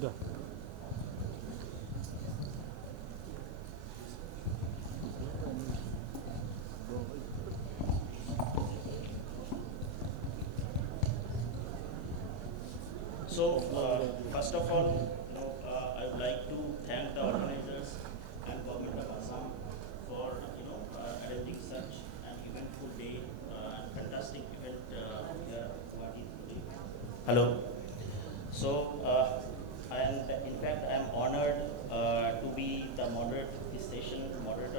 Siddha. So, first of all, I would like to thank the organizers and government of Assam for arranging such an eventful day and fantastic event here at Guwahati today. Hello. So, and in fact, I am honored to be the moderator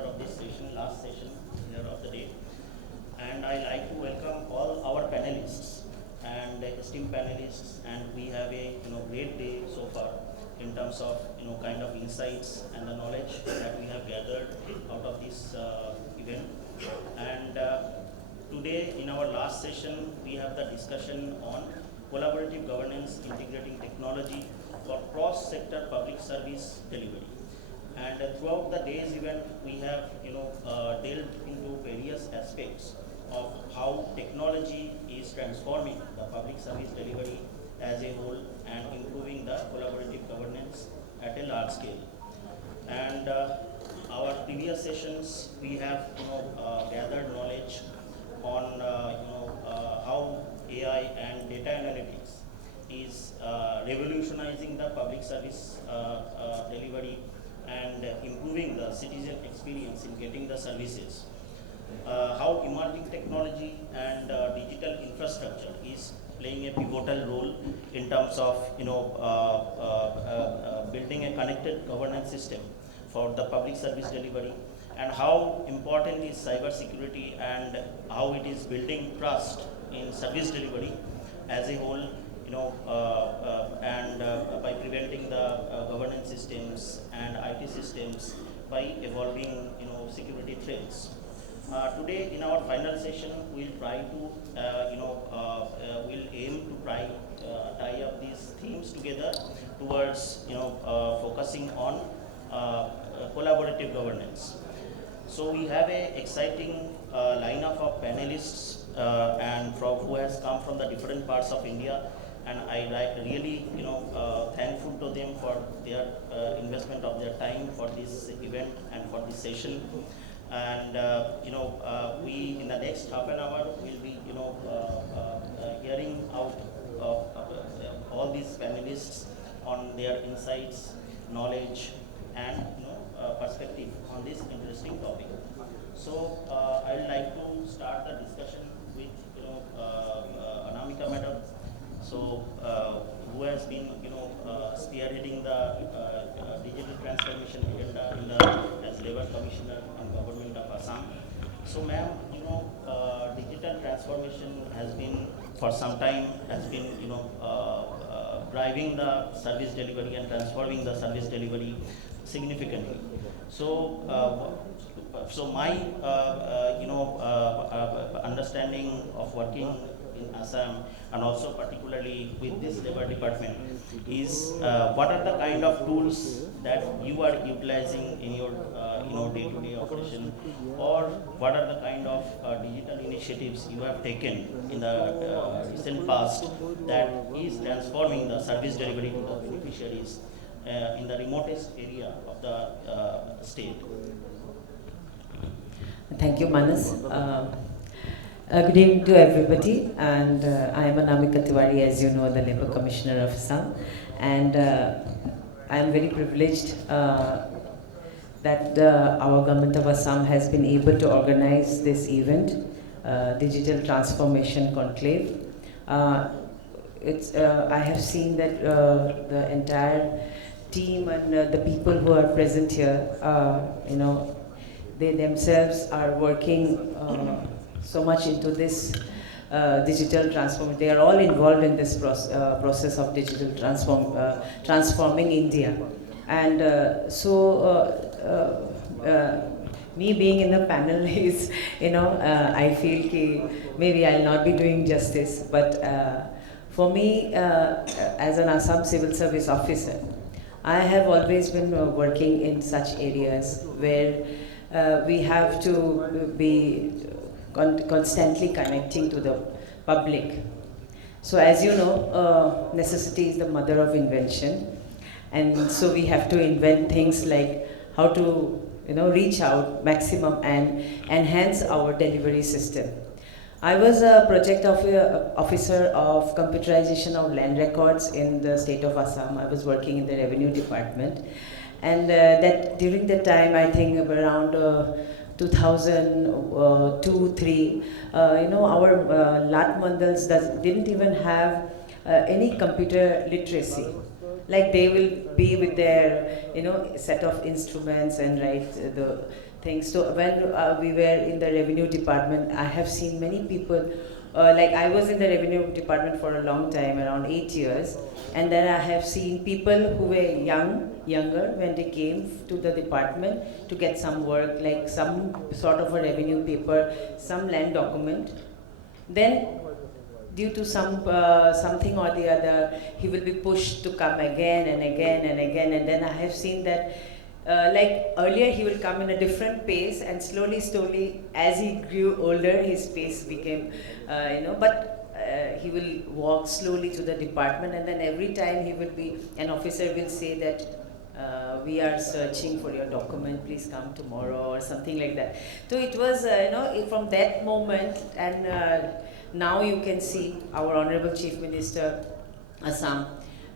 of this session, last session here of the day. And I like to welcome all our panelists and esteemed panelists, and we have a great day so far in terms of kind of insights and the knowledge that we have gathered out of this event. And today in our last session we have the discussion on collaborative governance integrating technology for cross-sector public service delivery. And throughout the day's event, we have delved into various aspects of how technology is transforming the public service delivery as a whole and improving the collaborative governance at a large scale. And our previous sessions, we have gathered knowledge on how AI and data analytics is revolutionizing the public service delivery and improving the citizen experience in getting the services. How emerging technology and digital infrastructure is playing a pivotal role in terms of building a connected governance system for the public service delivery, and how important is cyber security and how it is building trust in service delivery as a whole, and by preventing the governance systems and IT systems by evolving security threats. Today in our final session, we'll try to, we'll aim to tie up these themes together towards, focusing on collaborative governance. So we have a exciting lineup of panelists and who has come from the different parts of India, and I really thankful to them for their investment of their time for this event and for this session. And we in the next half an hour will be hearing out all these panelists on their insights, knowledge, and perspective on this interesting topic. So I would like to start the discussion with Anamika Madam. So who has been spearheading the digital transformation agenda in the as Labour Commissioner and Government of Assam. So ma'am, digital transformation has been for some time driving the service delivery and transforming the service delivery significantly. So so my understanding of working in Assam and also particularly with this labor department is what are the kind of tools that you are utilizing in your day-to-day operation, or what are the kind of digital initiatives you have taken in the recent past that is transforming the service delivery to the beneficiaries in the remotest area of the state. Thank you, Manas. Good evening to everybody, and I am Anamika Tiwari, as you know, the Labour Commissioner of Assam, and I am very privileged that our government of Assam has been able to organize this event, Digital Transformation Conclave. I have seen that the entire team and the people who are present here, they themselves are working so much into this digital transformation. They are all involved in this process of digital transforming India. And me being in the panel is, I feel maybe I'll not be doing justice, but for me, as an Assam Civil Service officer, I have always been working in such areas where we have to be constantly connecting to the public. So as you know, necessity is the mother of invention. and so we have to invent things like how to reach out maximum and enhance our delivery system. I was a project officer of computerization of land records in the state of Assam. I was working in the revenue department, and that during that time, I think around 2002, 3, our Lat Mandals didn't even have any computer literacy. Like they will be with their set of instruments and write the things. So when we were in the revenue department, I have seen many people. Like I was in the revenue department for a long time, around 8 years, and then I have seen people who were younger when they came to the department to get some work, like some sort of a revenue paper, some land document. Then due to something or the other, he will be pushed to come again and again and again. And then I have seen that, like earlier, he will come in a different pace, and slowly, as he grew older, his pace became, but he will walk slowly to the department, and then every time an officer will say that. We are searching for your document, please come tomorrow, or something like that. So it was, from that moment, and now you can see our Honorable Chief Minister Assam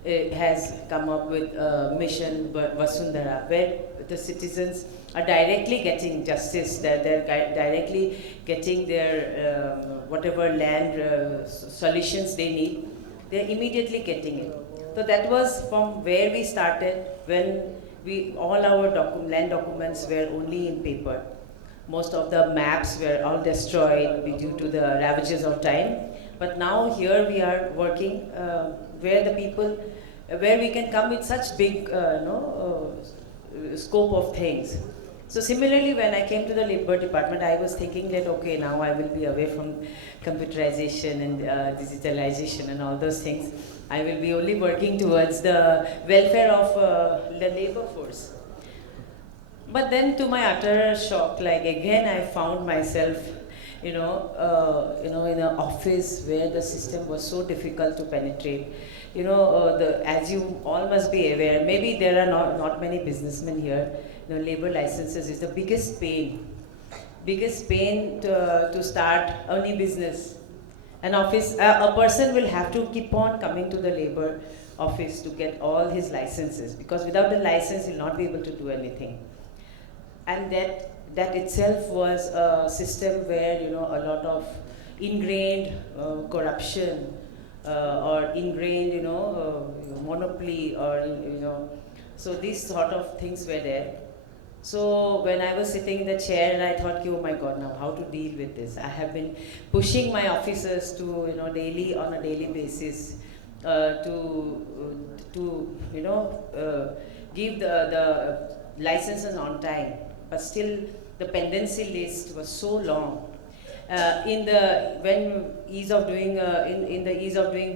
has come up with Mission Vasundhara, where the citizens are directly getting justice, that they're directly getting their whatever land solutions they need, they're immediately getting it. So that was from where we started, when all our land documents were only in paper. Most of the maps were all destroyed due to the ravages of time. But now here we are working where we can come with such big scope of things. So similarly, when I came to the labor department, I was thinking that, okay, now I will be away from computerization and digitalization and all those things. I will be only working towards the welfare of the labor force. But then, to my utter shock, like again, I found myself, in an office where the system was so difficult to penetrate. As you all must be aware, maybe there are not many businessmen here. Labor licenses is the biggest pain to start any business. A person will have to keep on coming to the labor office to get all his licenses, because without the license, he'll not be able to do anything. And that itself was a system where a lot of ingrained corruption or ingrained monopoly, or so these sort of things were there. So when I was sitting in the chair, and I thought, oh my God, now how to deal with this? I have been pushing my officers to on a daily basis to give the licenses on time, but still the pendency list was so long. In the ease of doing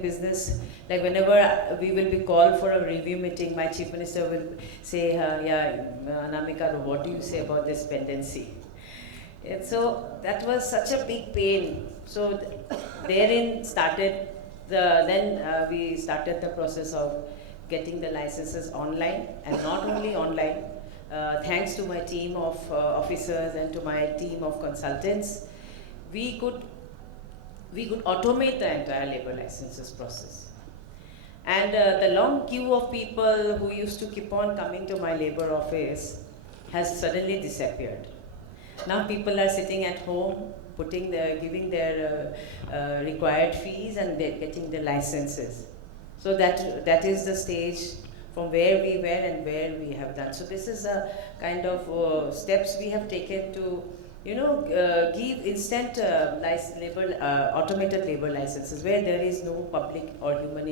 business, like whenever we will be called for a review meeting, my chief minister will say, Anamika, what do you say about this pendency? And so that was such a big pain. So therein started we started the process of getting the licenses online, and not only online. Thanks to my team of officers and to my team of consultants, we could automate the entire labor licenses process. And the long queue of people who used to keep on coming to my labor office has suddenly disappeared. Now people are sitting at home, giving their required fees, and they're getting the licenses. So that is the stage from where we were and where we have done. So this is a kind of steps we have taken to give instant automated labor licenses, where there is no public or human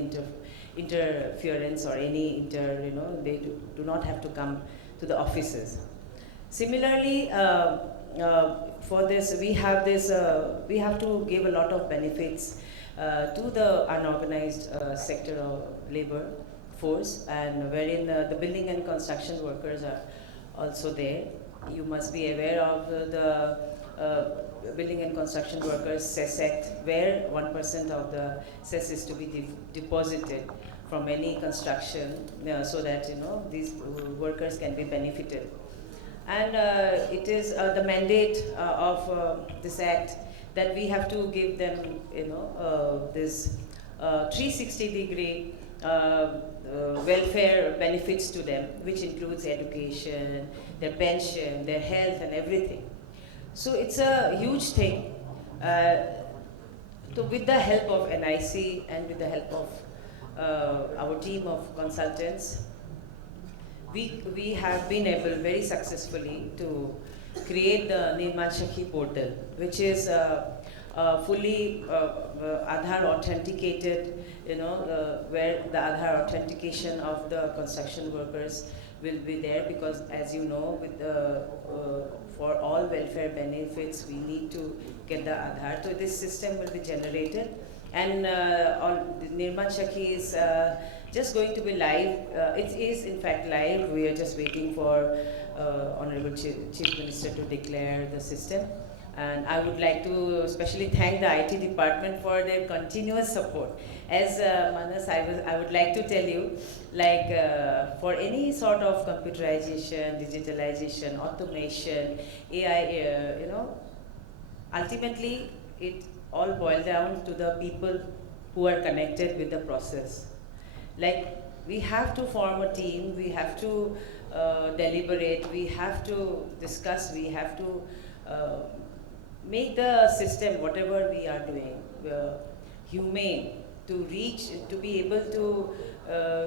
interference or any they do not have to come to the offices. Similarly, for this, we have to give a lot of benefits to the unorganized sector of labor force, and wherein the building and construction workers are also there. You must be aware of the Building and Construction Workers Cess Act, where 1% of the cess is to be deposited from any construction, so that these workers can be benefited. And it is the mandate of this act that we have to give them, this 360-degree welfare benefits to them, which includes education, their pension, their health, and everything. So it's a huge thing. So with the help of NIC and with the help of our team of consultants, we have been able very successfully to create the Nirman Shakhi portal, which is fully Aadhaar authenticated, where the Aadhaar authentication of the construction workers will be there, because as you know, with for all welfare benefits, we need to get the Aadhaar. So this system will be generated, and Nirman Shakhi is just going to be live. It is in fact live. We are just waiting for Honorable Chief Minister to declare the system. And I would like to especially thank the IT department for their continuous support. As Manas, I would like to tell you, like for any sort of computerization, digitalization, automation, AI, ultimately it all boils down to the people who are connected with the process. Like, we have to form a team, we have to deliberate, we have to discuss, we have to make the system, whatever we are doing, humane, to be able to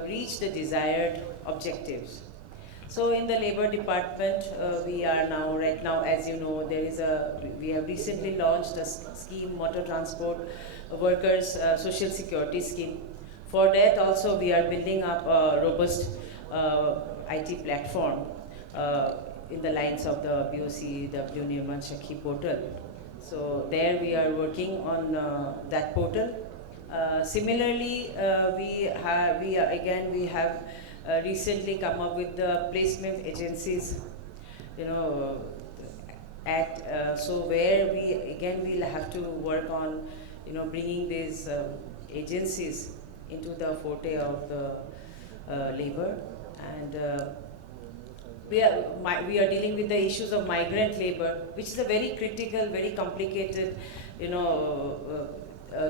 reach the desired objectives. So in the Labor Department, we are now, right now, as you know, we have recently launched a scheme, Motor Transport Workers Social Security Scheme. For that also, we are building up a robust IT platform in the lines of the BOCW Nirman Shakhi portal. So there we are working on that portal. Similarly, we have recently come up with the placement agencies, act. So where we'll have to work on, bringing these agencies into the forte of the labor, and we are dealing with the issues of migrant labor, which is a very critical, very complicated,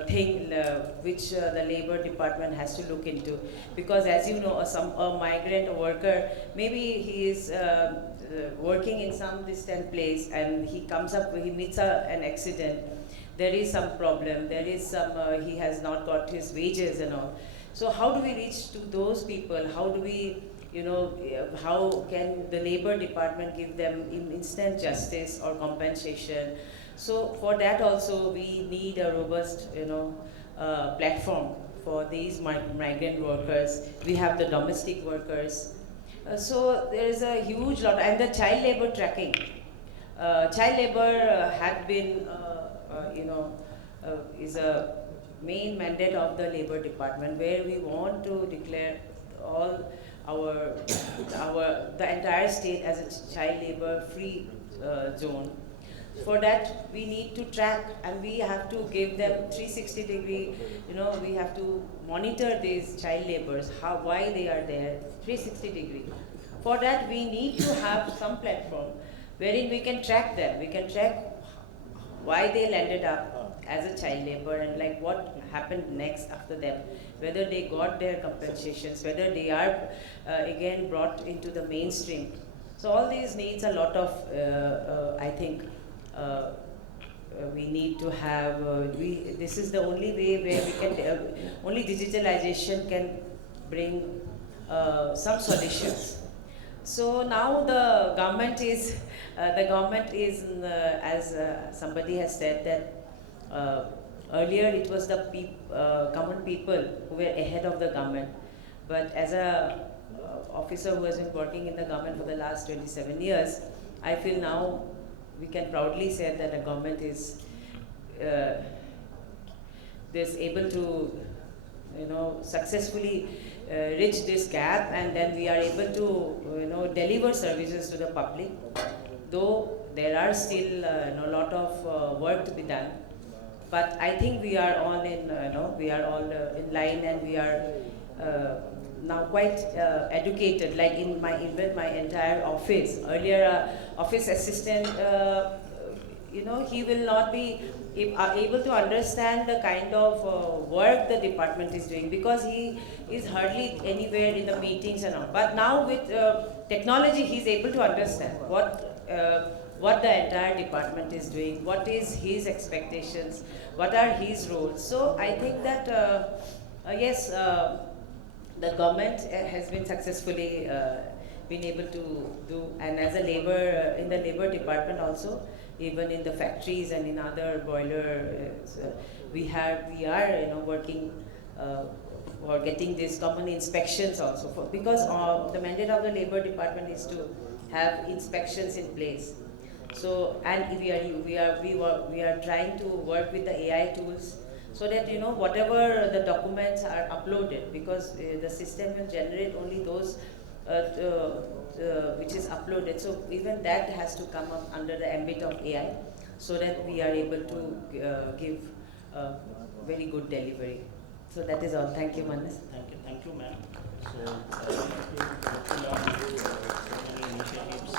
thing which the Labor Department has to look into, because as you know, a migrant worker, maybe he is working in some distant place and he meets an accident. There is some problem. There is some he has not got his wages and all. So how do we reach to those people? How do we, how can the Labor Department give them instant justice or compensation? So for that also we need a robust, platform for these migrant workers. We have the domestic workers. So there is a huge lot, and the child labor tracking. Child labor had been, is a main mandate of the Labor Department, where we want to declare all the entire state as a child labor free zone. For that, we need to track, and we have to give them 360-degree, we have to monitor these child laborers, why they are there, 360-degree. For that, we need to have some platform wherein we can track them. We can track why they landed up as a child labor, and like what happened next after them, whether they got their compensations, whether they are again brought into the mainstream. So all these needs a lot of, I think, we need to have, this is the only way where we can, only digitalization can bring some solutions. So now the government is, as somebody has said, that earlier it was the common people who were ahead of the government. But as a officer who has been working in the government for the last 27 years, I feel now we can proudly say that the government is able to, successfully reach this gap, and then we are able to, deliver services to the public. Though there are still a lot of work to be done, but I think we are all in, we are all in line, and we are now quite educated. Like in my even my entire office earlier, office assistant, he will not be able to understand the kind of work the department is doing, because he is hardly anywhere in the meetings and all. But now with technology, he is able to understand what the entire department is doing, what is his expectations, what are his roles. So I think that yes, the government has been successfully been able to do, and as a labor in the labor department also, even in the factories and in other boiler, we are working for getting these common inspections also, because the mandate of the labor department is to have inspections in place. So, and we are trying to work with the AI tools, so that whatever the documents are uploaded, because the system will generate only those which is uploaded. So even that has to come up under the ambit of AI, so that we are able to give very good delivery. So that is all. Thank you, Manas. Thank you, ma'am. So, so many initiatives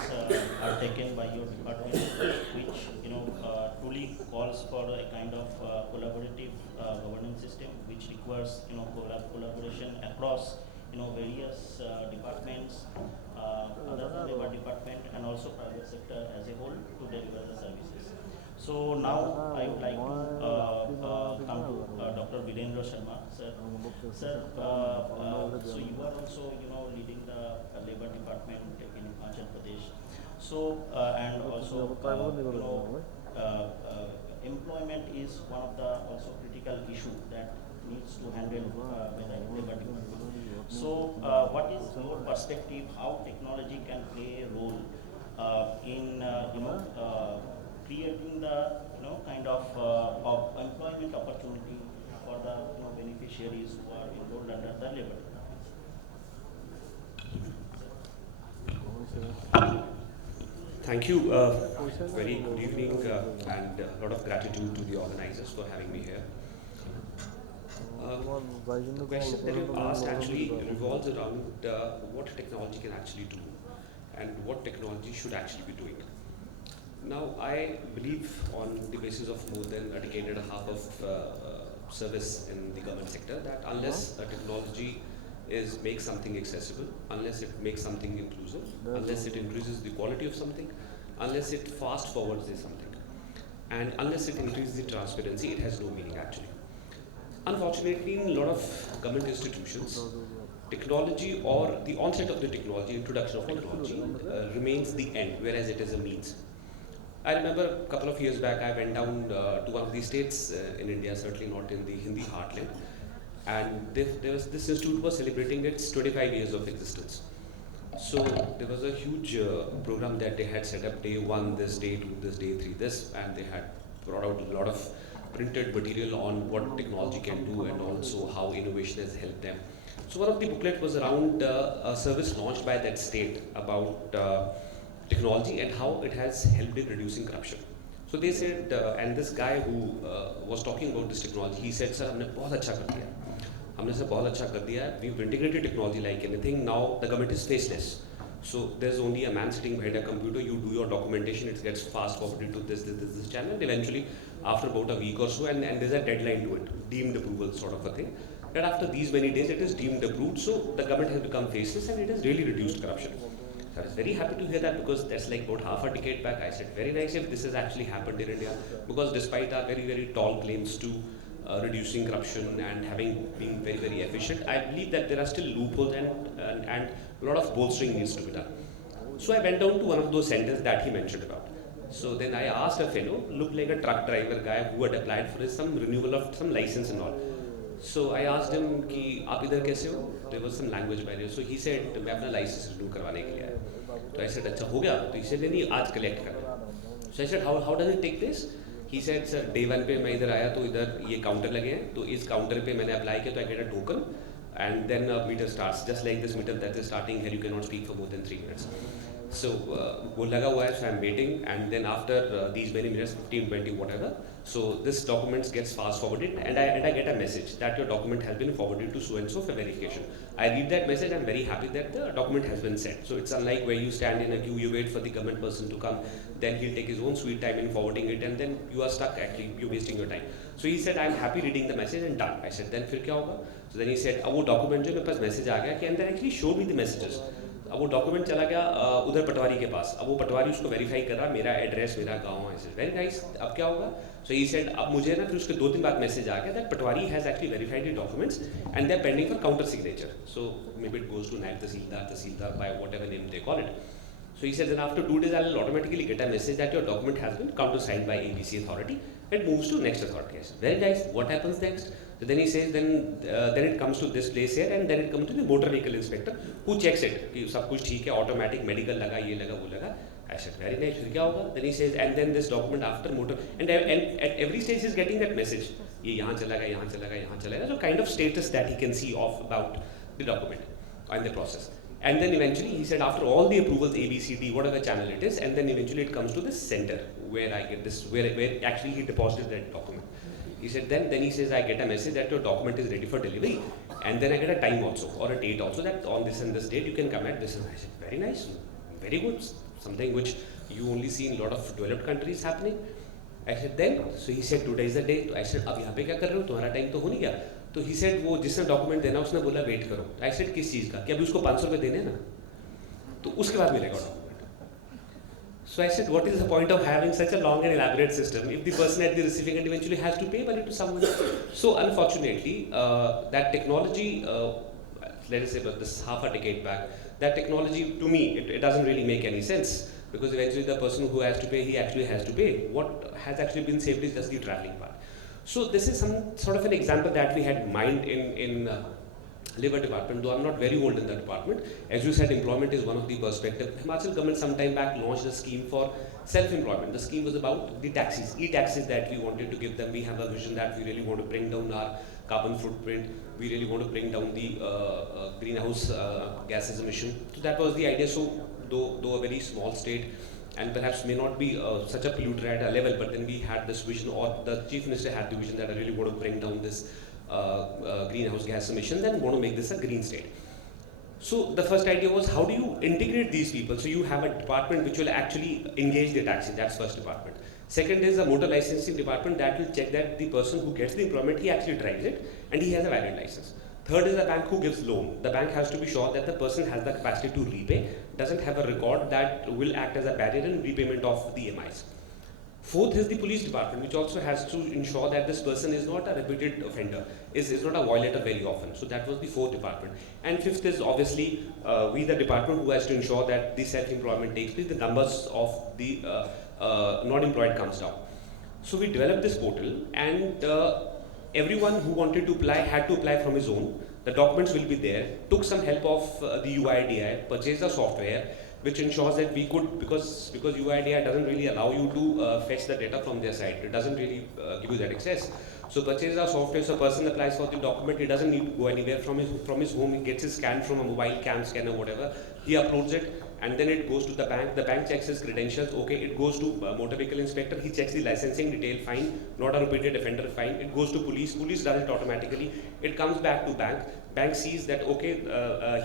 are taken by your department, which truly calls for a kind of collaborative governance system, which requires collaboration across various departments, other than labor department, and also private sector as a whole, to deliver the services. So now I would like to come to Dr. Virendra Sharma, sir. Sir, so you are also leading the labor department in Himachal Pradesh. So and also employment is one of the also critical issue that needs to handle by the labor department. So what is your perspective? How technology can play a role in creating the kind of employment opportunity for the beneficiaries who are enrolled under the labor department? Thank you. Very good evening and a lot of gratitude to the organizers for having me here. The question that you've asked actually revolves around what technology can actually do and what technology should actually be doing. Now, I believe, on the basis of more than a decade and a half of service in the government sector, that unless a technology makes something accessible, unless it makes something inclusive, unless it increases the quality of something, unless it fast forwards something, and unless it increases the transparency, it has no meaning actually. Unfortunately, in a lot of government institutions, technology or the onset of the technology, introduction of technology, remains the end, whereas it is a means. I remember a couple of years back, I went down to one of the states in India, certainly not in the Hindi heartland, and this institute was celebrating its 25 years of existence. So there was a huge program that they had set up, day 1 this, day 2 this, day 3 this, and they had brought out a lot of printed material on what technology can do and also how innovation has helped them. So one of the booklet was around a service launched by that state about technology and how it has helped in reducing corruption. So they said, and this guy who was talking about this technology, he said, "Sir, हमने बहुत अच्छा कर दिया. हमने sir बहुत अच्छा कर दिया. We've integrated technology like anything. Now the government is faceless. So there's only a man sitting behind a computer. You do your documentation. It gets fast forwarded to this channel. And eventually, after about a week or so, and there's a deadline to it, deemed approval sort of a thing. That after these many days, it is deemed approved. So the government has become faceless, and it has really reduced corruption." So I was very happy to hear that, because that's like about half a decade back. I said, very nice if this has actually happened in India, because despite our very, very tall claims to reducing corruption and being very, very efficient, I believe that there are still loopholes and a lot of bolstering needs to be done. So I went down to one of those centers that he mentioned about. So then I asked a fellow, looked like a truck driver guy who had applied for some renewal of some license and all. So I asked him कि आप इधर कैसे हो? There was some language barrier. So he said मैं अपना license renew करवाने के लिए आया. तो I said अच्छा हो गया? तो he said नहीं आज collect करना. So I said how does it take place? He said sir day 1 पे मैं इधर आया तो इधर ये काउंटर लगे हैं, तो इस काउंटर पे मैंने अप्लाई किया तो I get a token and then a meter starts, just like this meter that is starting here. You cannot speak for more than 3 minutes. So वो लगा हुआ है, so I'm waiting, and then after these many minutes, 15, 20, whatever, so this document gets fast forwarded, and I get a message that your document has been forwarded to so and so for verification. I read that message, I'm very happy that the document has been sent. So it's unlike where you stand in a queue, you wait for the government person to come, then he'll take his own sweet time in forwarding it, and then you are stuck, actually, you're wasting your time. So he said, I'm happy reading the message and done. I said, then फिर क्या होगा? So then he said, अब वो document जो मेरे पास message आ गया, and then actually showed me the messages. अब वो डॉक्यूमेंट चला गया उधर पटवारी के पास, अब वो पटवारी उसको वेरीफाई कर रहा, मेरा एड्रेस, मेरा गाँव, ऐसे वेरी नाइस. अब क्या होगा? सो ही सेड, अब मुझे ना फिर उसके 2 दिन बाद मैसेज आ गया that patwari has actually verified the documents and they are pending for counter signature. So maybe it goes to naib tehsildar by whatever name they call it. So he said, then after 2 days, I will automatically get a message that your document has been countersigned by ABC authority. It moves to next authority. I said, very nice. What happens next? So then he says, then it comes to this place here, and then it comes to the motor vehicle inspector who checks it. कि सब कुछ ठीक है, automatic medical लगा, ये लगा, वो लगा. I said, very nice. फिर क्या होगा? Then he says, and then this document after motor, and at every stage he's getting that message. ये यहाँ चला गया, यहाँ चला गया, यहाँ चला गया. So kind of status that he can see of about the document and the process. And then eventually he said, after all the approvals, A, B, C, D, whatever channel it is, and then eventually it comes to this center where I get this, where actually he deposited that document. He said, then he says, I get a message that your document is ready for delivery, and then I get a time also, or a date also, that on this and this date you can come at this. And I said, very nice, very good, something which you only see in a lot of developed countries happening. I said, then, so he said, today is the day. I said, अब यहाँ पे क्या कर रहे हो, तुम्हारा time तो हो नहीं गया. तो ही सेड, वो जिसने डॉक्यूमेंट देना उसने बोला वेट करो. आई सेड, किस चीज़ का? कि अभी उसको 500 रुपये देने ना, तो उसके बाद मिलेगा document. So I said, what is the point of having such a long and elaborate system if the person at the receiving end eventually has to pay money to someone. So unfortunately that technology, let us say but this half a decade back, that technology to me it doesn't really make any sense, because eventually the person who has to pay, he actually has to pay. What has actually been saved is just the traveling part. So this is some sort of an example that we had in mind in Labour Department, though I'm not very old in that department. As you said, employment is one of the perspectives. Himachal government some time back launched a scheme for self-employment. The scheme was about the taxis, e-taxis that we wanted to give them. We have a vision that we really want to bring down our carbon footprint. We really want to bring down the greenhouse gases emission. So that was the idea. So though a very small state, and perhaps may not be such a polluter at a level, but then we had this vision, or the Chief Minister had the vision that I really want to bring down this greenhouse gas emissions and want to make this a green state. So the first idea was, how do you integrate these people? So you have a department which will actually engage the taxi, that's first department. Second is a motor licensing department that will check that the person who gets the employment, he actually drives it and he has a valid license. Third is the bank who gives loan. The bank has to be sure that the person has the capacity to repay, doesn't have a record that will act as a barrier in repayment of the EMIs. Fourth is the police department, which also has to ensure that this person is not a repeated offender, is not a violator very often. So that was the fourth department. And fifth is obviously we, the department who has to ensure that the self-employment takes place, the numbers of the not employed comes down. So we developed this portal, and everyone who wanted to apply had to apply from his own. The documents will be there. Took some help of the UIDAI, purchased the software, which ensures that we could, because UIDAI doesn't really allow you to fetch the data from their site. It doesn't really give you that access. So purchase our software. So a person applies for the document. He doesn't need to go anywhere from his home. He gets his scan from a mobile cam scanner, whatever. He uploads it, and then it goes to the bank. The bank checks his credentials. Okay, it goes to motor vehicle inspector. He checks the licensing detail. Fine, not a repeated offender. Fine. It goes to police. Police does it automatically. It comes back to bank. Bank sees that okay,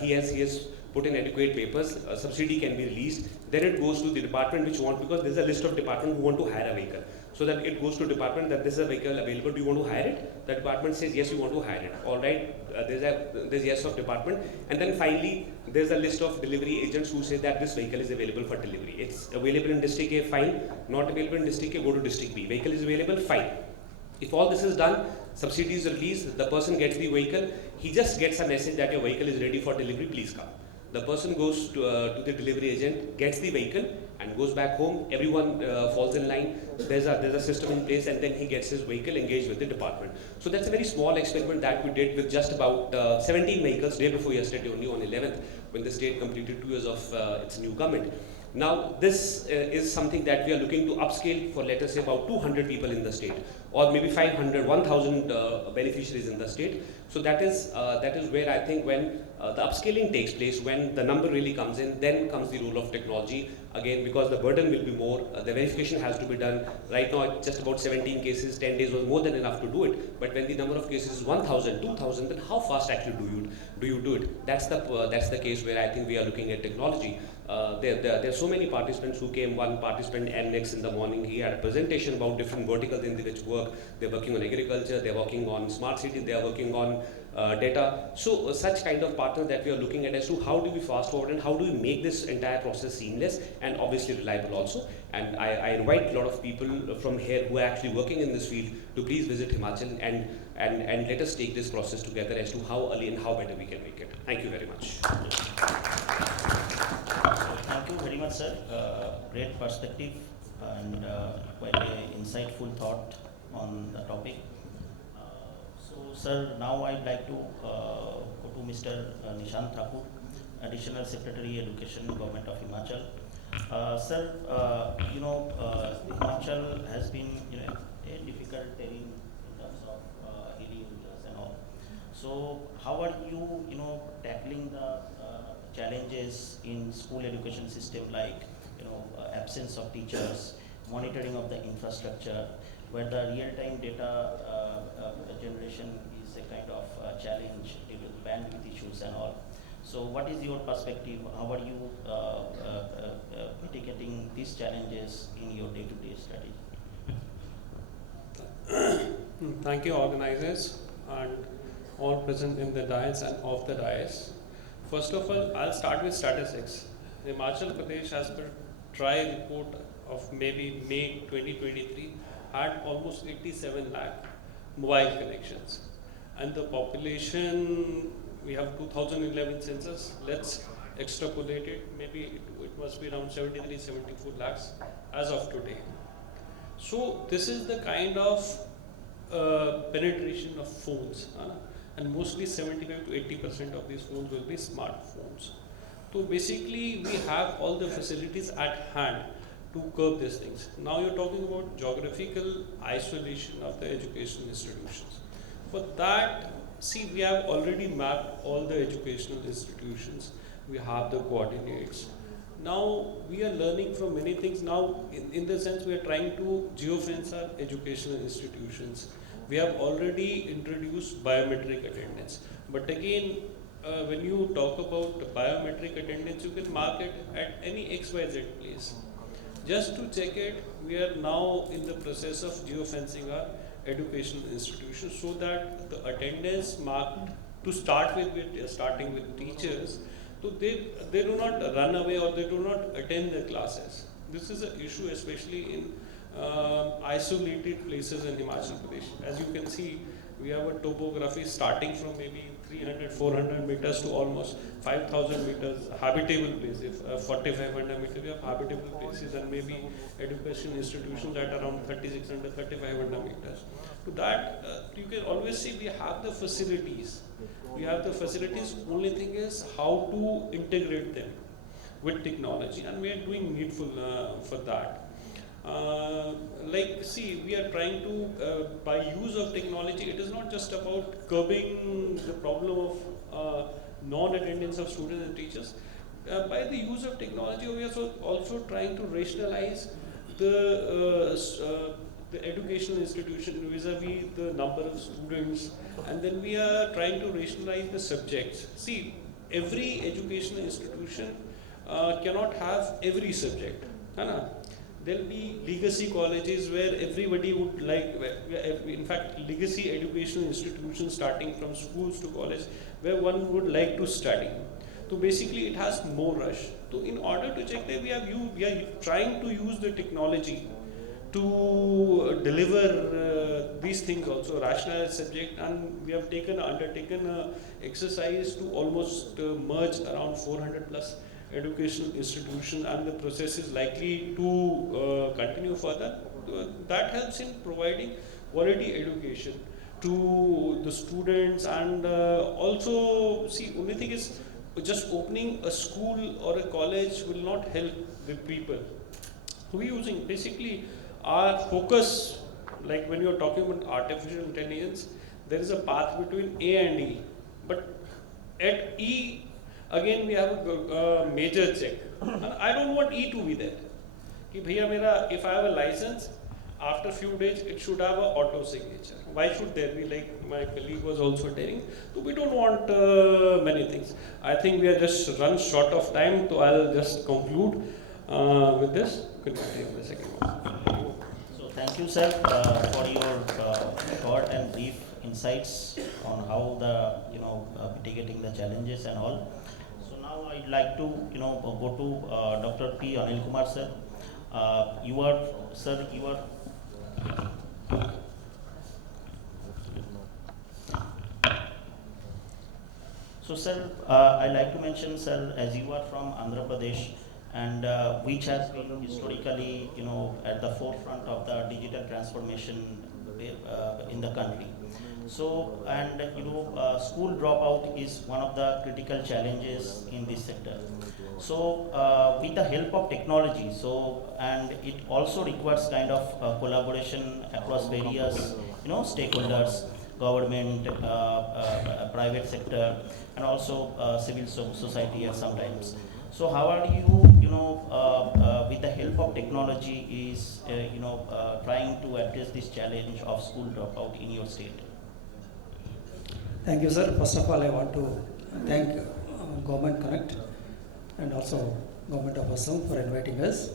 he has put in adequate papers. Subsidy can be released. Then it goes to the department which want, because there's a list of department who want to hire a vehicle. So that it goes to department that this is a vehicle available. Do you want to hire it? The department says yes, you want to hire it. All right. There's yes of department, and then finally there's a list of delivery agents who say that this vehicle is available for delivery. It's available in district A, fine. Not available in district A, go to district B. Vehicle is available, fine. If all this is done, subsidy is released, the person gets the vehicle, he just gets a message that your vehicle is ready for delivery, please come. The person goes to the delivery agent, gets the vehicle, and goes back home. Everyone falls in line. There's a system in place, and then he gets his vehicle engaged with the department. So that's a very small experiment that we did with just about 17 vehicles day before yesterday, only on 11th, when the state completed 2 years of its new government. Now, this is something that we are looking to upscale for, let us say, about 200 people in the state, or maybe 500, 1,000 beneficiaries in the state. So that is where I think when the upscaling takes place, when the number really comes in, then comes the role of technology. Again, because the burden will be more, the verification has to be done. Right now, it's just about 17 cases, 10 days was more than enough to do it. But when the number of cases is 1,000, 2,000, then how fast actually do you do it? That's the case where I think we are looking at technology. There are so many participants who came. One participant, NX, in the morning, he had a presentation about different verticals in which work. They're working on agriculture, they're working on smart cities, they're working on data. So such kind of partner that we are looking at as to how do we fast forward and how do we make this entire process seamless and obviously reliable also. And I invite a lot of people from here who are actually working in this field to please visit Himachal and let us take this process together as to how early and how better we can make it. Thank you very much. Thank you very much, sir. Great perspective and quite an insightful thought on the topic. So, sir, now I'd like to go to Mr. Nishant Thakur, Additional Secretary Education, Government of Himachal. Sir, Himachal has been a difficult terrain in terms of hilly areas and all. So, how are you tackling the challenges in school education system, like absence of teachers, monitoring of the infrastructure, where the real-time data generation is a kind of challenge due to bandwidth issues and all. So what is your perspective? How are you mitigating these challenges in your day-to-day strategy? Thank you, organizers and all present in the dais and off the dais. First of all, I'll start with statistics. Himachal Pradesh, as per TRAI report of maybe May 2023, had almost 87 lakh mobile connections. And the population, we have 2011 census, let's extrapolate it, maybe it must be around 73, 74 lakhs as of today. So this is the kind of penetration of phones. And mostly 75 to 80% of these phones will be smartphones. So basically, we have all the facilities at hand to curb these things. Now you're talking about geographical isolation of the educational institutions. For that, see, we have already mapped all the educational institutions. We have the coordinates. Now we are learning from many things. Now, in the sense, we are trying to geofence our educational institutions. We have already introduced biometric attendance. But again, when you talk about biometric attendance, you can mark it at any XYZ place. Just to check it, we are now in the process of geofencing our educational institutions so that the attendance marked to start with starting with teachers, so they do not run away or they do not attend the classes. This is an issue especially in isolated places in Himachal Pradesh. As you can see, we have a topography starting from maybe 300, 400 meters to almost 5,000 meters habitable place. If 4,500 meters, we have habitable places, and maybe education institutions at around 3,600, 3,500 meters. To that, you can always see we have the facilities. We have the facilities. Only thing is how to integrate them with technology, and we are doing needful for that. See, we are trying to, by use of technology, it is not just about curbing the problem of non-attendance of students and teachers. By the use of technology, we are also trying to rationalize the educational institution vis-a-vis the number of students, and then we are trying to rationalize the subjects. See, every educational institution cannot have every subject. There will be legacy colleges where everybody would like, in fact, legacy educational institutions starting from schools to college, where one would like to study. So basically, it has more rush. So in order to check that, we are trying to use the technology to deliver these things also, rationalize subject, and we have undertaken an exercise to almost merge around 400 plus educational institution, and the process is likely to continue further. That helps in providing quality education to the students, and also, see, only thing is just opening a school or a college will not help the people. We're using basically our focus, like when you're talking about artificial intelligence, there is a path between A and E. But at E, again we have a major check. And I don't want E to be there. Ki bhaiya mera, if I have a license, after few days it should have a auto signature. Why should there be, like my colleague was also telling? So we don't want many things. I think we are just run short of time, so I'll just conclude with this. Could you take the second one? So thank you, sir, for your short and brief insights on how the mitigating the challenges and all. So now I'd like to go to Dr. P. Anil Kumar, sir. You are. So, sir, I like to mention, sir, as you are from Andhra Pradesh, and which has been historically, at the forefront of the digital transformation in the country. So, and school dropout is one of the critical challenges in this sector. So, with the help of technology, and it also requires kind of collaboration across various, stakeholders, government, private sector, and also civil society at sometimes. So, how are you, with the help of technology, is trying to address this challenge of school dropout in your state? Thank you, sir. First of all, I want to thank Government Connect and also Government of Assam for inviting us.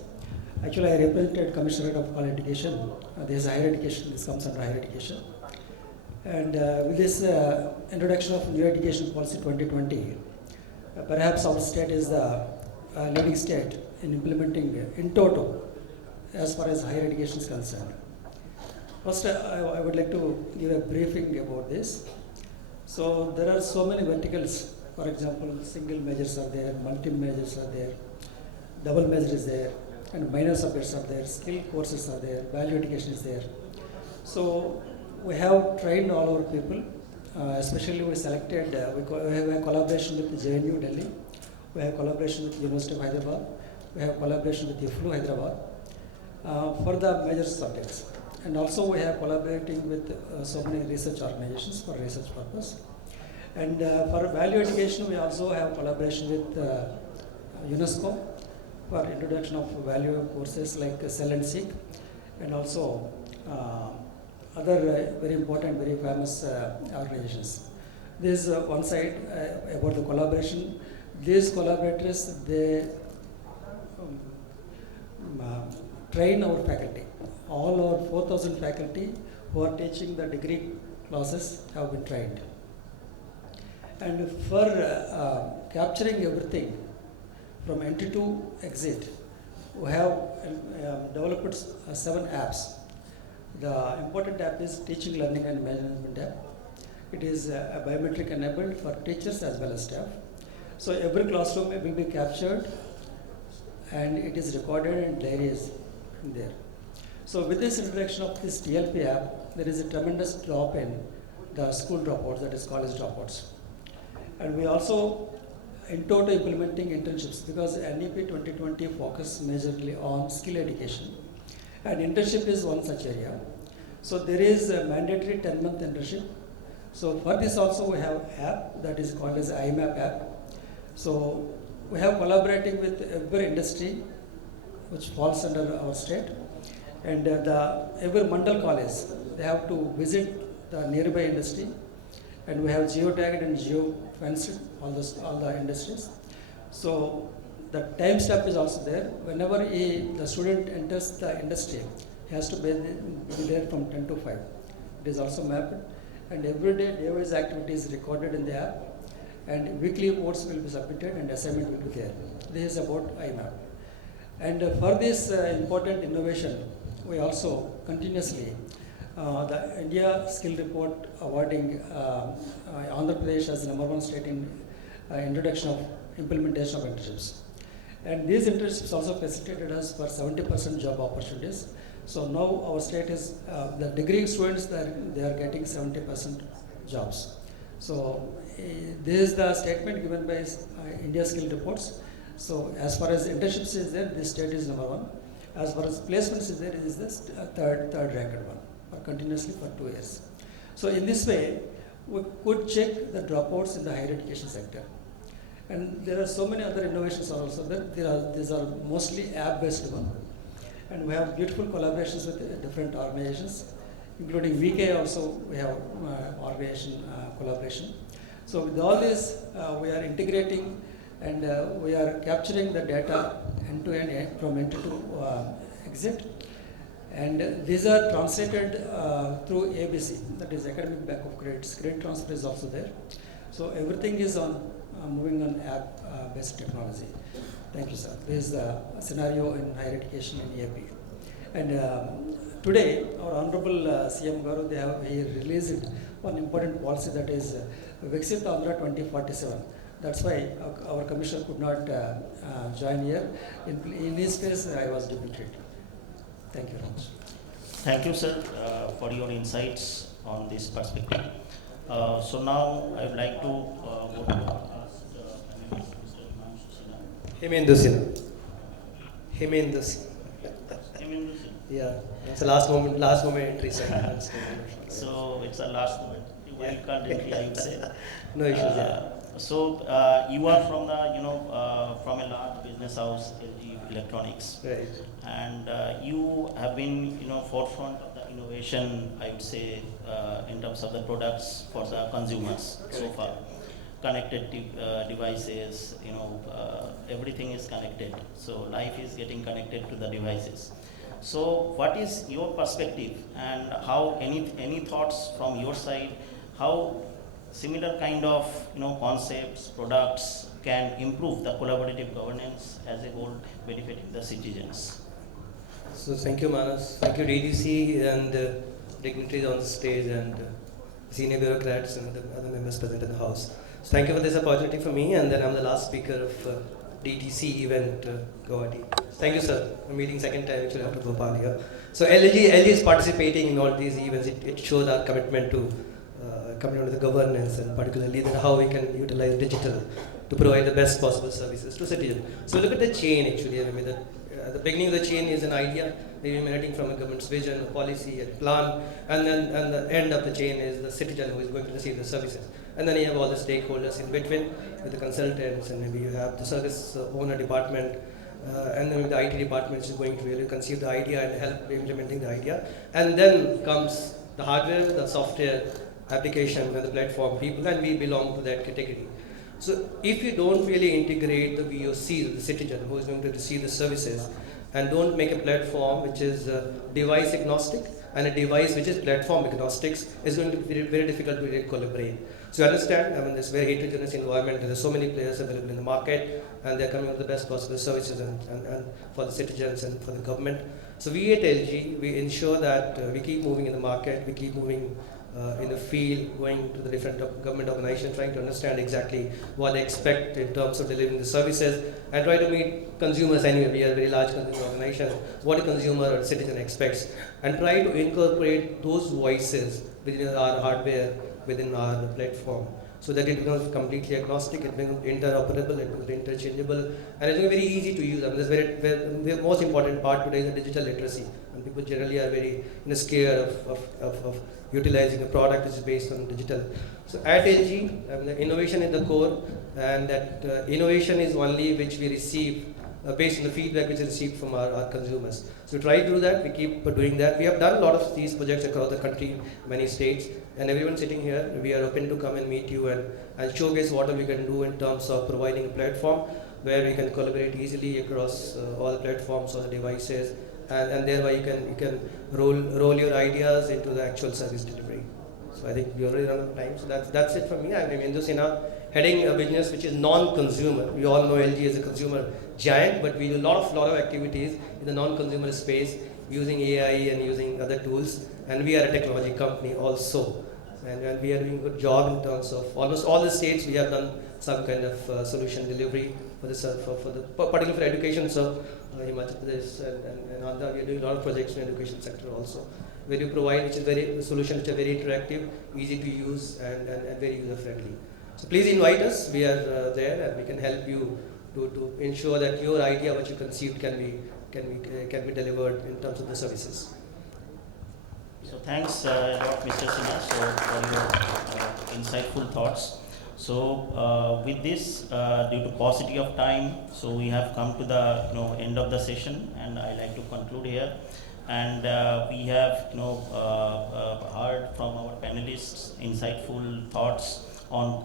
Actually, I represented Commissionerate of All Education. This is higher education. This comes under higher education. And with this introduction of New Education Policy 2020, perhaps our state is the leading state in implementing in total as far as higher education is concerned. First, I would like to give a briefing about this. So there are so many verticals. For example, single majors are there, multi majors are there, double major is there, and minor subjects are there, skill courses are there, value education is there. So we have trained all our people, especially we selected, we have a collaboration with JNU Delhi, we have collaboration with University of Hyderabad, we have collaboration with IFLU Hyderabad for the major subjects. And also we have collaborating with so many research organizations for research purpose. And for value education, we also have collaboration with UNESCO for introduction of value courses like Cell and Seek, and also other very important, very famous organizations. This is one side about the collaboration. These collaborators, they train our faculty. All our 4,000 faculty who are teaching the degree classes have been trained. And for capturing everything from entry to exit, we have developed 7 apps. The important app is Teaching, Learning and Management app. It is biometric enabled for teachers as well as staff. So every classroom will be captured and it is recorded and diaries in there. So with this introduction of this TLP app, there is a tremendous drop in the school dropouts, that is college dropouts. And we also in total implementing internships because NEP 2020 focus majorly on skill education. And internship is one such area. So there is a mandatory 10-month internship. So for this also we have app that is called as IMAP app. So we have collaborating with every industry which falls under our state. And every Mandal college, they have to visit the nearby industry. And we have geotagged and geo-fenced all the industries. So the time stamp is also there. Whenever the student enters the industry, he has to be there from 10 to 5. It is also mapped. And every day, day-wise activity is recorded in the app. And weekly reports will be submitted and assignment will be there. This is about IMAP. And for this important innovation, we also continuously, the India Skill Report awarding Andhra Pradesh as the #1 state in introduction of implementation of internships. And these internships also facilitated us for 70% job opportunities. So now our state is, the degree students, they are getting 70% jobs. So this is the statement given by India Skill Reports. So as far as internships is there, this state is number one. As far as placements is there, it is the third ranked one, for continuously for 2 years. So in this way, we could check the dropouts in the higher education sector. And there are so many other innovations also that these are mostly app-based one. And we have beautiful collaborations with different organizations, including VK also we have organization collaboration. So with all this, we are integrating and we are capturing the data end to end from entry to exit. And these are translated through ABC, that is Academic Bank of Credits. Credit transfer is also there. So everything is on moving on app-based technology. Thank you, sir. This is the scenario in higher education in AP. And today, our Honorable CM Garu, he released one important policy, that is Viksit Andhra 2047. That's why our commissioner could not join here. In his case, I was deputy. Thank you very much. Thank you, sir, for your insights on this perspective. So now I would like to go to Mr. Himanshu Sinha. Hemendra Sinha. Hemendra Sinha. Hemendra Sinha. Yeah, it's the last moment entry, sir. So it's a last moment. Wild card entry, I would say. No issues, yeah. So you are from the from a large business house, LG Electronics, Right. and you have been forefront of the innovation, I would say, in terms of the products for the consumers so far. Connected devices, everything is connected. So life is getting connected to the devices. So what is your perspective, and how any thoughts from your side, how similar kind of concepts, products can improve the collaborative governance as a whole, benefiting the citizens? So thank you, Manas. Thank you, DDC and dignitaries on the stage and senior bureaucrats and the other members present in the House. So thank you for this opportunity for me, and then I'm the last speaker of DTC event, Guwahati. Thank you, sir. I'm meeting second time actually after Gopal here. So LG is participating in all these events. It shows our commitment to the governance, and particularly that how we can utilize digital to provide the best possible services to citizens. So look at the chain actually. I mean, the beginning of the chain is an idea, maybe emanating from a government's vision, a policy, a plan, and the end of the chain is the citizen who is going to receive the services. And then you have all the stakeholders in between, with the consultants, and maybe you have the service owner department, and then the IT department is going to really conceive the idea and help implementing the idea. And then comes the hardware, the software, application, and the platform people, and we belong to that category. So if you don't really integrate the VOC, the citizen who is going to receive the services, and don't make a platform which is device agnostic and a device which is platform agnostic, is going to be very, very difficult to really collaborate. So you understand, I mean, this very heterogeneous environment, there are so many players available in the market, and they're coming with the best possible services and for the citizens and for the government. So we at LG, we ensure that we keep moving in the market, we keep moving in the field, going to the different government organizations, trying to understand exactly what they expect in terms of delivering the services, and try to meet consumers anyway. We are a very large consumer organization, what a consumer or citizen expects, and try to incorporate those voices within our hardware, within our platform, so that it becomes completely agnostic, it becomes interoperable, it becomes interchangeable, and it's very easy to use. I mean, the most important part today is the digital literacy, and people generally are very scared of utilizing a product which is based on digital. So at LG, I mean, the innovation is the core, and that innovation is only which we receive based on the feedback which is received from our consumers. So we try to do that, we keep doing that. We have done a lot of these projects across the country, many states, and everyone sitting here, we are open to come and meet you and showcase what we can do in terms of providing a platform where we can collaborate easily across all the platforms, all the devices, and thereby you can roll your ideas into the actual service delivery. So I think we already run out of time. So that's it from me. I'm Hemendra Sinha, heading a business which is non-consumer. We all know LG is a consumer giant, but we do a lot of activities in the non-consumer space using AI and using other tools. And we are a technology company also. And we are doing a good job in terms of almost all the states. We have done some kind of solution delivery for particularly for education. So Himachal Pradesh and Andhra, we are doing a lot of projects in the education sector also. where you provide which is very solution which are very interactive, easy to use, and very user friendly. So please invite us. We are there, and we can help you to ensure that your idea, what you conceived, can be delivered in terms of the services. So thanks a lot, Mr. Sinha, for your insightful thoughts. So with this, due to paucity of time, so we have come to the end of the session, and I like to conclude here. And we have heard from our panelists insightful thoughts on